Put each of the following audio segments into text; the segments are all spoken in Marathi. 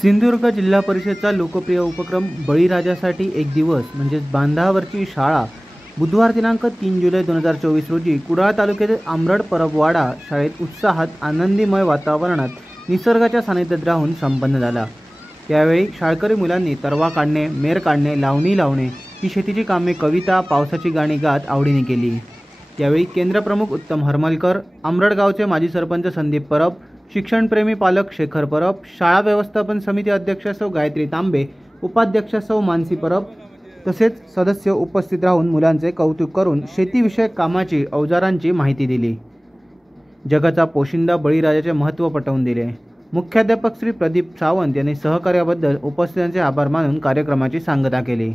सिंधुदुर्ग जिल्हा परिषदचा लोकप्रिय उपक्रम बळीराजासाठी एक दिवस म्हणजेच बांधावरची शाळा बुधवार दिनांक 3 जुलै 2024 रोजी कुडाळ तालुक्यातील आंबरड परबवाडा शाळेत उत्साहात आनंदीमय वातावरणात निसर्गाच्या सानिध्यात राहून संपन्न झाला। यावेळी शाळकरी मुलांनी तरवा काढणे, मेर काढणे, लावणी लावणे ही शेतीची कामे, कविता, पावसाची गाणी गात आवडीने केली। यावेळी केंद्रप्रमुख उत्तम हरमलकर, आंबरड गावचे माजी सरपंच संदीप परब, शिक्षणप्रेमी पालक शेखर परब, शाळा व्यवस्थापन समिती अध्यक्ष सौ गायत्री तांबे, उपाध्यक्ष सौ मानसी परब तसेच सदस्य उपस्थित राहून मुलांचे कौतुक करून शेतीविषयक कामाची, अवजारांची माहिती दिली। जगाचा पोशिंदा बळीराजाचे महत्त्व पटवून दिले। मुख्याध्यापक श्री प्रदीप सावंत यांनी सहकार्याबद्दल उपस्थितांचे आभार मानून कार्यक्रमाची सांगता केली।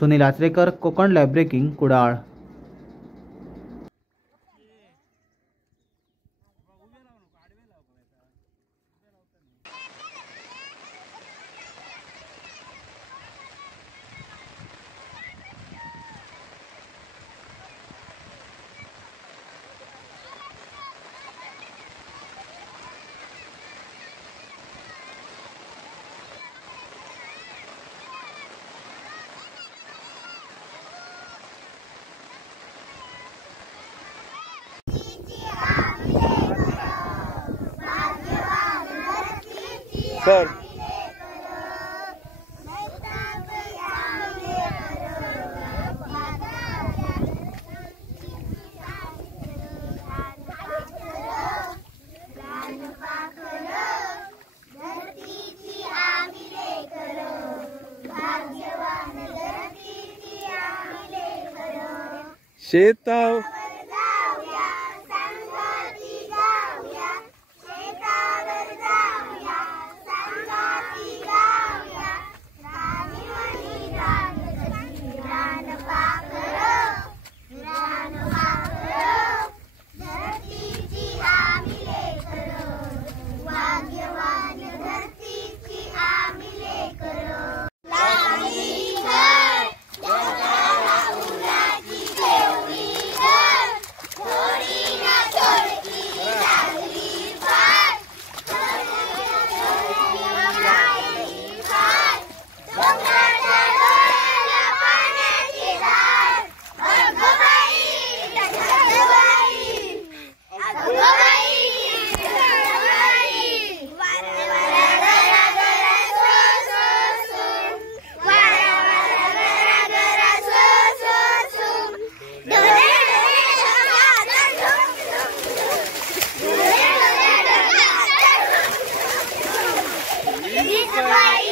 Sunil Achrekar, Konkan live breaking, Kudal. सर शेताव Bye.